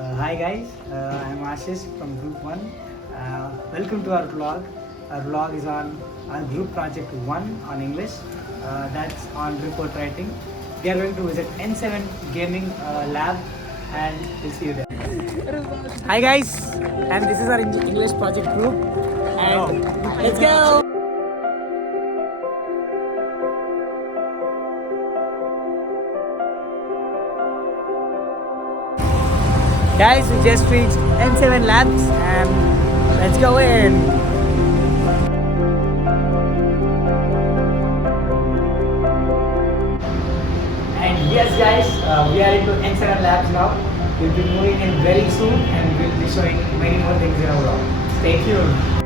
Hi guys, I'm Ashish from Group 1. Welcome to our vlog. Our vlog is on our group project 1 on English. That's on report writing. We are going to visit N7 Gaming Lab and we'll see you there. Hi guys, and this is our English project group. And let's go! Guys, we just reached N7 Labs and let's go in. And yes guys, we are into N7 Labs now. We'll be moving in very soon and we'll be showing many more things in our vlog. Stay tuned.